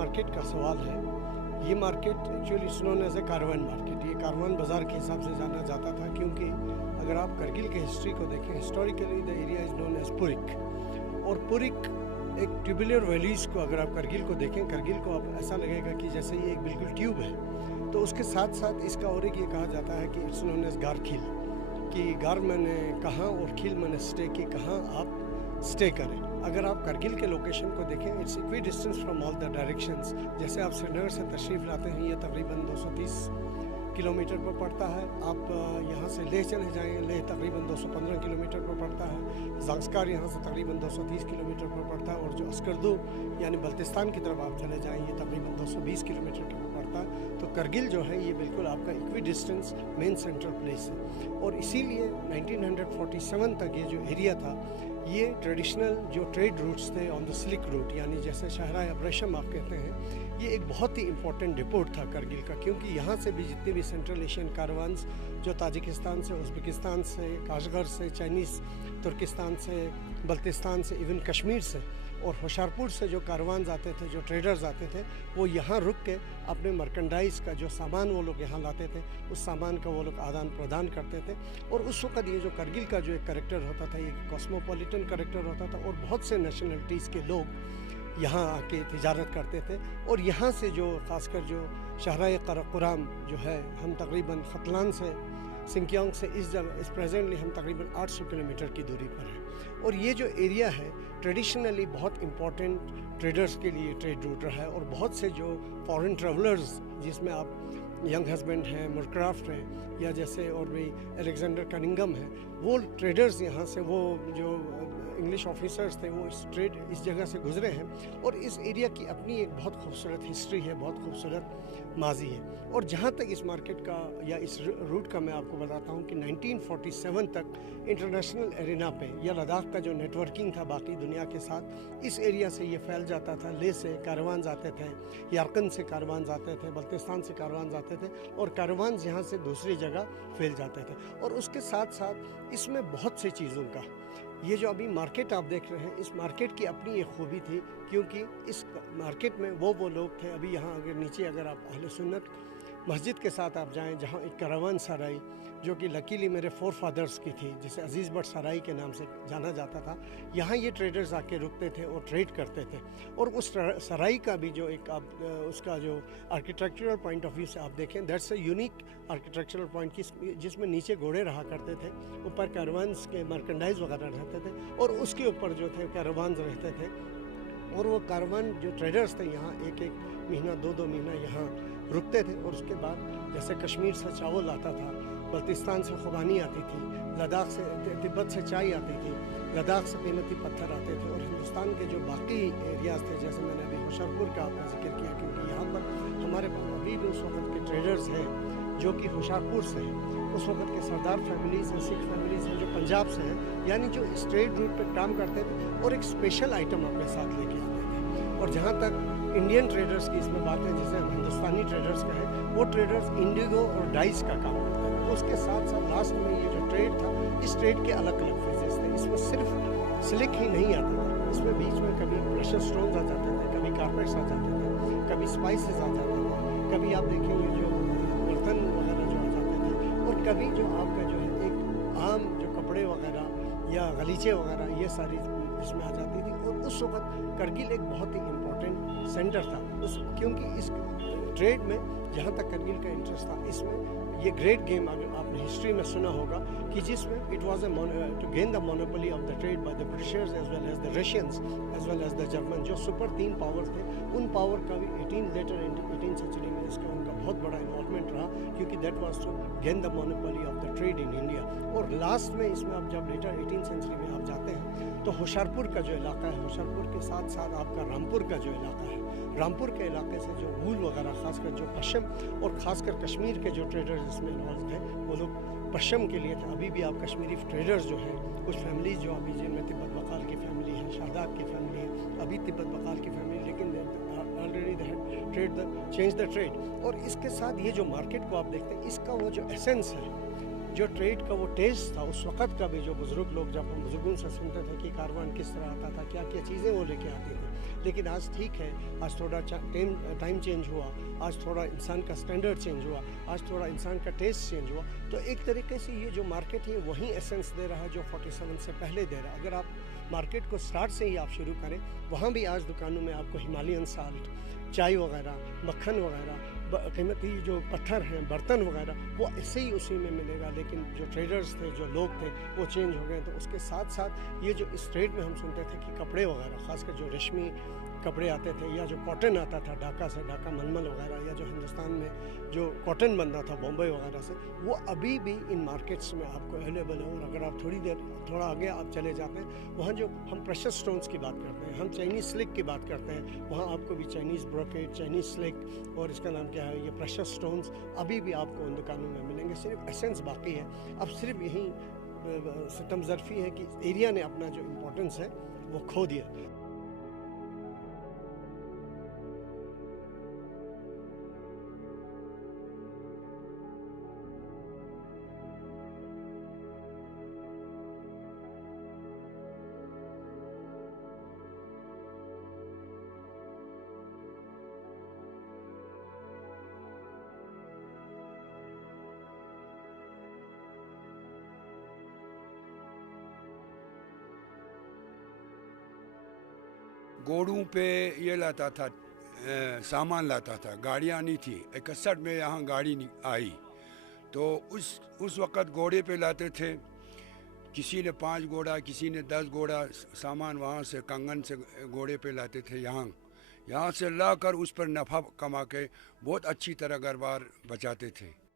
Market का सवाल है, ये market actually it's known as a caravan market. ये कारवान बाज़ार के हिसाब से जाना जाता था, क्योंकि अगर आप करगिल के हिस्ट्री को देखें, historically the area is known as Purik. और पुरिक एक ट्यूबुलर वैलीज़ को अगर आप करगिल को देखें, करगिल को आप ऐसा लगेगा कि जैसे ये एक बिल्कुल ट्यूब है। तो उसके साथ साथ इसका और एक ये कहा जाता है कि इट्स नोन एज गार खील, कि गार मैंने कहाँ और खील मैंने स्टे की कहाँ आप स्टे करें। अगर आप करगिल के लोकेशन को देखें, it's equi distance from all the directions. जैसे आप श्रीनगर से तशरीफ़ लाते हैं, ये तकरीबन 230 किलोमीटर पर पड़ता है। आप यहाँ से लेह चले जाएँ, लेह तकरीबन 215 किलोमीटर पर पड़ता है। ज़ांस्कार यहाँ से तकरीबन 230 किलोमीटर पर पड़ता है। और जो अस्करदू यानी बल्तिस्तान की तरफ आप चले जाएँ, ये तकरीबन 220 किलोमीटर पर पड़ता है। तो करगिल जो है ये बिल्कुल आपका equi distance main central place है। और इसीलिए 1947 तक ये जो एरिया था, ये ट्रेडिशनल जो ट्रेड रूट्स थे ऑन द सिल्क रूट, यानी जैसे शाहराह अब्रेशम आप कहते हैं, ये एक बहुत ही इम्पोर्टेंट डिपोर्ट था करगिल का। क्योंकि यहाँ से भी जितने भी सेंट्रल एशियन कारवान्स जो ताजिकिस्तान से, उज़्बेकिस्तान से, काशगर से, चाइनीज़ तुर्किस्तान से, बल्तिस्तान से, इवन कश्मीर से और होशियारपुर से जो कारवान्स आते थे, जो ट्रेडर्स आते थे, वो यहाँ रुक के अपने मर्केंडाइज़ का जो सामान वो लोग यहाँ लाते थे, उस सामान का वो लोग आदान प्रदान करते थे। और उस वक़्त ये जो करगिल का जो एक करैक्टर होता था, ये कॉस्मोपॉलिटन करैक्टर होता था और बहुत से नेशनलिटीज़ के लोग यहाँ आके तिजारत करते थे। और यहाँ से जो ख़ासकर जो शाहराह क़राक़ुराम जो है, हम तकरीबन खतलान से, सिंकियांग से इस प्रेजेंटली हम तकरीबन 800 किलोमीटर की दूरी पर हैं। और ये जो एरिया है ट्रेडिशनली बहुत इम्पॉर्टेंट ट्रेडर्स के लिए ट्रेड रूट रहा है। और बहुत से जो फॉरेन ट्रेवलर्स, जिसमें आप यंग हस्बैंड हैं, मुरक्राफ्ट हैं, या जैसे और भी अलेक्जेंडर कनिंगम है, वो ट्रेडर्स यहाँ से, वो जो इंग्लिश ऑफिसर्स थे, वो इस जगह से गुजरे हैं। और इस एरिया की अपनी एक बहुत खूबसूरत हिस्ट्री है, बहुत खूबसूरत माजी है। और जहाँ तक इस मार्केट का या इस रूट का मैं आपको बताता हूँ कि 1947 तक इंटरनेशनल एरिना पे या लद्दाख का जो नेटवर्किंग था बाकी दुनिया के साथ, इस एरिया से ये फैल जाता था। लेह से कारवान्स आते थे, यारकंद से कारवान्स आते थे, बल्तिस्तान से कारवान्स आते थे, और कारवान्स यहाँ से दूसरी जगह फैल जाते थे। और उसके साथ साथ इसमें बहुत सी चीज़ों का, ये जो अभी मार्केट आप देख रहे हैं, इस मार्केट की अपनी एक खूबी थी, क्योंकि इस मार्केट में वो लोग थे। अभी यहाँ अगर नीचे अगर आप अहले सुन्नत मस्जिद के साथ आप जाएं, जहाँ एक करावन सराई जो कि लकीली मेरे फोर फादर्स की थी, जिसे अजीज़ बट सराई के नाम से जाना जाता था, यहाँ ये ट्रेडर्स आके रुकते थे और ट्रेड करते थे। और उस सराई का भी जो एक आप उसका जो आर्किटेक्चरल पॉइंट ऑफ व्यू से आप देखें, that's a unique architectural point, जिसमें नीचे घोड़े रहा करते थे, ऊपर कैरवान्स के मर्केंडाइज वगैरह रहते थे, और उसके ऊपर जो थे कैरवान्स रहते थे। और वो कारवान जो ट्रेडर्स थे यहाँ एक महीना, दो महीना यहाँ रुकते थे। और उसके बाद जैसे कश्मीर से चावल आता था, बल्तिस्तान से खुबानी आती थी, लद्दाख से, तिब्बत से चाय आती थी, लद्दाख से कीमती पत्थर आते थे। और हिंदुस्तान के जो बाकी एरियाज़ थे, जैसे मैंने अभी होशियारपुर का आपका जिक्र किया, क्योंकि यहाँ पर हमारे अभी भी उस वक्त के ट्रेडर्स हैं जो कि होशियारपुर से हैं, उस वक्त के सरदार फैमिलीज़ हैं, सिख फैमिलीज़ हैं जो पंजाब से हैं, यानी जो इस ट्रेड रूट पर काम करते थे और एक स्पेशल आइटम अपने साथ लेके आते थे। और जहाँ तक इंडियन ट्रेडर्स की इसमें बात है, जैसे हम हिंदुस्तानी ट्रेडर्स का है, वो ट्रेडर्स इंडिगो और डाइस का काम करते थे। तो उसके साथ साथ लास्ट में ये जो ट्रेड था, इस ट्रेड के अलग अलग फेजेस थे। इसमें सिर्फ सिल्क ही नहीं आता था, इसमें बीच में कभी प्रेशर स्टोन्स आ जाते थे, कभी कारपेट्स आ जाते थे, कभी स्पाइसेस आ जाते थे, कभी आप देखेंगे जो बर्तन वगैरह जो आ जाते थे, और कभी जो आपका जो है एक आम जो कपड़े वगैरह या गलीचे वगैरह, ये सारी इसमें आ जाती थी। और उस वक्त करगिल एक बहुत ही इम्पोर्टेंट सेंटर था क्योंकि इस ट्रेड में जहाँ तक करगिल का इंटरेस्ट था, इसमें ये ग्रेट गेम अगर आपने हिस्ट्री में सुना होगा कि जिसमें it was to gain the monopoly of the trade by the Britishers as well as the Russians as well as the German, जो सुपर 3 पावर्स थे। उन पावर का भी 18 सेंचुरी में इसका उनका बहुत बड़ा इन्वॉल्वमेंट रहा, क्योंकि that was to gain the monopoly of the trade in India. और लास्ट में इसमें आप जब लेटर 18 सेंचुरी में आप जाते हैं तो होशियारपुर का जो इलाका है, होशियारपुर के साथ साथ आपका रामपुर का जो इलाका है, रामपुर के इलाके से जो वूल वगैरह खासकर जो पश्चिम और ख़ासकर कश्मीर के जो ट्रेडर्स इसमें इन्वॉल्व थे, वो लोग पश्चिम के लिए थे। अभी भी आप कश्मीरी ट्रेडर्स जो हैं, कुछ फैमिलीज जो अभी जिनमें तिब्बत बकाल की फैमिली है, शाहदाद की फैमिली है, अभी तिब्बत बकाल की फैमिली, लेकिन already they had trade change the trade. और इसके साथ ये जो मार्केट को आप देखते हैं, इसका वो जो एसेंस है जो ट्रेड का वो टेस्ट था उस वक़्त का भी, जो बुज़ुर्ग लोग, जब हम बुज़ुर्गों से सुनते थे कि कारवान किस तरह आता था, क्या क्या चीज़ें वो लेके आते थे। लेकिन आज ठीक है, आज थोड़ा टाइम चेंज हुआ, आज थोड़ा इंसान का स्टैंडर्ड चेंज हुआ, आज थोड़ा इंसान का टेस्ट चेंज हुआ। तो एक तरीके से ये जो मार्केट है वही एसेंस दे रहा है जो 47 से पहले दे रहा है। अगर आप मार्केट को स्टार्ट से ही आप शुरू करें, वहाँ भी आज दुकानों में आपको हिमालयन साल्ट, चाय वगैरह, मक्खन वगैरह, कीमती जो पत्थर हैं, बर्तन वगैरह, वो ऐसे ही उसी में मिलेगा। लेकिन जो ट्रेडर्स थे, जो लोग थे, वो चेंज हो गए। तो उसके साथ साथ ये जो इस ट्रेड में हम सुनते थे कि कपड़े वगैरह, ख़ासकर जो रेशमी कपड़े आते थे या जो कॉटन आता था ढाका से, ढाका मलमल वगैरह, या जो हिंदुस्तान में जो कॉटन बनता था बॉम्बे वगैरह से, वो अभी भी इन मार्केट्स में आपको अवेलेबल है। और अगर आप थोड़ा आगे आप चले जाते हैं, वहाँ जो हम प्रेशर स्टोन्स की बात करते हैं, हम चाइनीज़ स्लिक की बात करते हैं, वहाँ आपको भी चाइनीज़ ब्रोकेट, चाइनीज़ स्लिक और इसका नाम क्या है, ये प्रेशर स्टोन्स अभी भी आपको उन दुकानों में मिलेंगे। सिर्फ एसेंस बाकी है। अब सिर्फ यही सितम ज़रफ़ी है कि एरिया ने अपना जो इम्पोर्टेंस है वो खो दिया। घोड़ों पे ये लाता था, सामान लाता था, गाड़ियाँ नहीं थी। 61 में यहाँ गाड़ी आई, तो उस वक़्त घोड़े पे लाते थे। किसी ने 5 घोड़ा, किसी ने 10 घोड़ा, सामान वहाँ से कंगन से घोड़े पे लाते थे। यहाँ से लाकर उस पर नफ़ा कमा के बहुत अच्छी तरह घर बार बचाते थे।